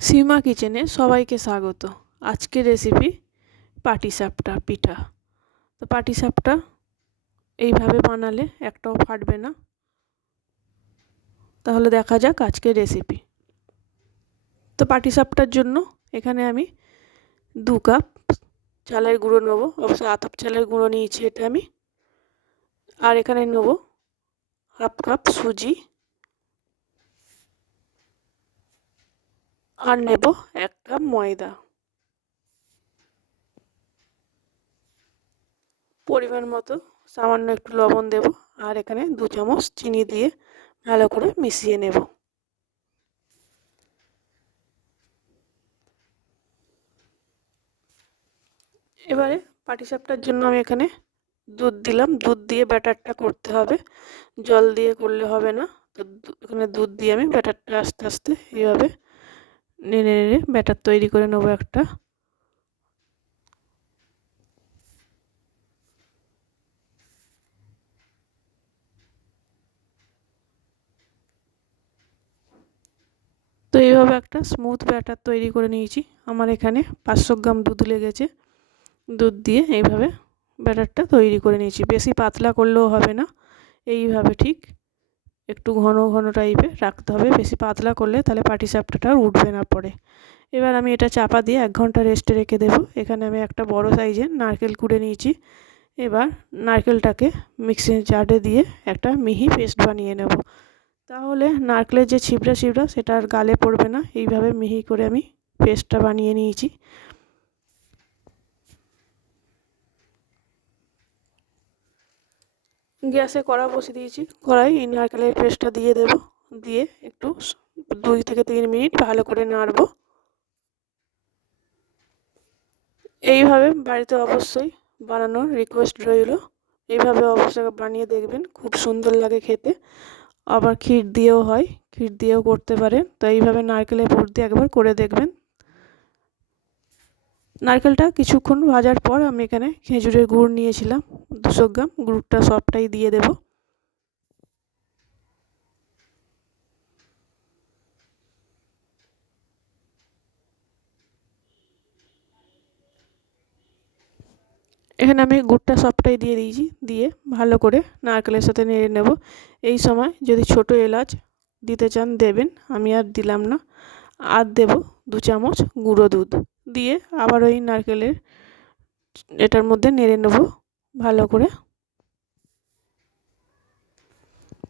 সীমা কিচেনে সবাইকে স্বাগত। আজকের রেসিপি পাটিসাপটা পিঠা। তো পাটিসাপটা এইভাবে বানালে একটাও ফাটবে না। তাহলে দেখা যাক আজকের রেসিপি। তো পাটিসাপটার জন্য এখানে আমি 2 কাপ চালের গুঁড়ো নেব। অবশ্যই আতপ চালের গুঁড়ো নিয়েছি এটা আমি। আর এখানে নেব 1/2 কাপ সুজি, আর নেব 1 কাপ ময়দা। পরিমাণ মতো সামান্য একটু লবণ দেব, আর এখানে 2 চামচ চিনি দিয়ে ভালো করে মিশিয়ে নেব। এবারে পাটিসাপটার জন্য আমি এখানে দুধ দিলাম। দুধ দিয়ে ব্যাটারটা করতে হবে, জল দিয়ে করলে হবে না। তো এখানে দুধ দিয়ে আমি ব্যাটারটা আস্তে আস্তে এইভাবে নেড়ে নেড়ে ব্যাটার তৈরি করে নেবো একটা। তো এইভাবে একটা স্মুথ ব্যাটার তৈরি করে নিয়েছি। আমার এখানে 500 গ্রাম দুধ লেগেছে। দুধ দিয়ে এইভাবে ব্যাটারটা তৈরি করে নিয়েছি। বেশি পাতলা করলেও হবে না, এইভাবে ঠিক একটু ঘন ঘন টাইপের রাখতে হবে। বেশি পাতলা করলে তাহলে পাটিসাপটাটা আর উঠবে না পরে। এবার আমি এটা চাপা দিয়ে 1 ঘন্টা রেস্টে রেখে দেবো। এখানে আমি একটা বড় সাইজের নারকেল কুড়ে নিয়েছি। এবার নারকেলটাকে মিক্সিং জারে দিয়ে একটা মিহি পেস্ট বানিয়ে নেব। তাহলে নারকেলের যে ছিবড়া ছিবড়া সেটা আর গালে পড়বে না। এইভাবে মিহি করে আমি পেস্টটা বানিয়ে নিয়েছি। গ্যাসে কড়া বসিয়ে দিয়েছি। কড়াই এই নারকেলের পেস্টটা দিয়ে দেব। দিয়ে একটু 2 থেকে 3 মিনিট ভালো করে নাড়ব। এইভাবে বাড়িতে অবশ্যই বানানোর রিকোয়েস্ট রইল। এইভাবে অবশ্যই বানিয়ে দেখবেন, খুব সুন্দর লাগে খেতে। আবার ক্ষীর দিয়েও হয়, ক্ষীর দিয়েও করতে পারেন। তো এইভাবে নারকেলের পুর দিয়ে একবার করে দেখবেন। নারকেলটা কিছুক্ষণ ভাজার পর আমি এখানে খেজুরের গুড় নিয়েছিলাম 200 গ্রাম। গুড়টা সবটাই দিয়ে দেব। এখানে আমি গুড়টা সবটাই দিয়ে দিয়েছি। দিয়ে ভালো করে নারকেলের সাথে নেড়ে নেব। এই সময় যদি ছোট এলাচ দিতে চান দেবেন, আমি আর দিলাম না। আর দেব 2 চামচ গুঁড়ো দুধ। দিয়ে আবার ওই নারকেলের এটার মধ্যে নেড়ে নেব ভালো করে।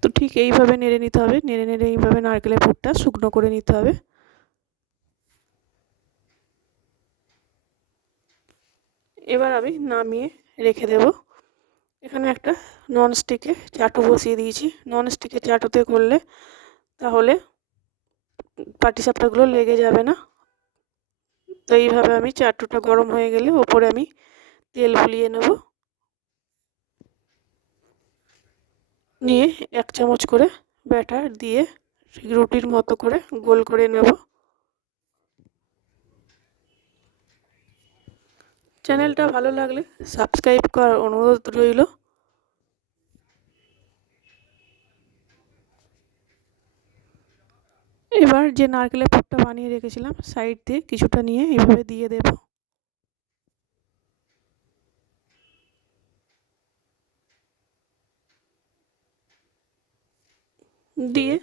তো ঠিক এইভাবে নেড়ে নিতে হবে। নেড়ে নেড়ে এইভাবে নারকেলের পুরটা শুকনো করে নিতে হবে। এবার আমি নামিয়ে রেখে দেব। এখানে একটা ননস্টিকের চাটু বসিয়ে দিয়েছি। ননস্টিকের চাটুতে করলে তাহলে পাটিসাপটাগুলো লেগে যাবে না। তো এইভাবে আমি চাটুটা গরম হয়ে গেলে ওপরে আমি তেল বুলিয়ে নেব। নিয়ে 1 চামচ করে ব্যাটার দিয়ে রুটির মতো করে গোল করে নেব। চ্যানেলটা ভালো লাগলে সাবস্ক্রাইব করার অনুরোধ রইল। এবার যে নারকেলের পুরটা বানিয়ে রেখেছিলাম সাইড দিয়ে কিছুটা নিয়ে এইভাবে দিয়ে দেব। দিয়ে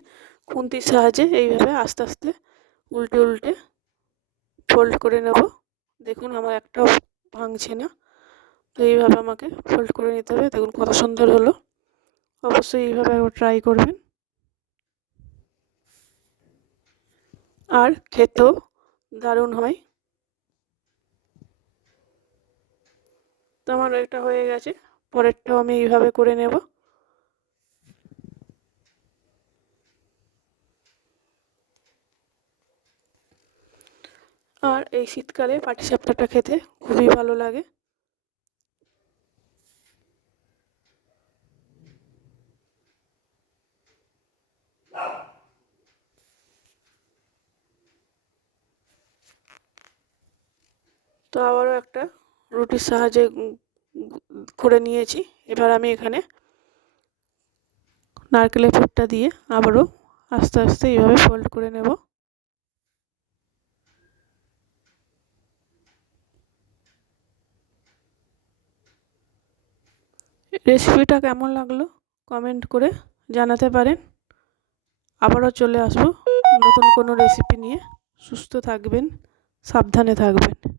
খুন্তির সাহায্যে এইভাবে আস্তে আস্তে উল্টে উল্টে ফোল্ড করে নেব। দেখুন আমার একটাও ভাঙছে না। তো এইভাবে আমাকে ফোল্ড করে নিতে হবে। দেখুন কত সুন্দর হলো। অবশ্যই এইভাবে একবার ট্রাই করবেন। আর খেতেও দারুণ হয়। তো আমার এটা হয়ে গেছে। পরেরটাও আমি এইভাবে করে নেব। আর এই শীতকালে পাটিসাপটাটা খেতে খুবই ভালো লাগে। তো আবারও একটা রুটির সাহায্যে করে নিয়েছি। এবার আমি এখানে নারকেলের পুরটা দিয়ে আবারও আস্তে আস্তে এইভাবে ফোল্ড করে নেব। রেসিপিটা কেমন লাগলো কমেন্ট করে জানাতে পারেন। আবারও চলে আসবো নতুন কোনো রেসিপি নিয়ে। সুস্থ থাকবেন, সাবধানে থাকবেন।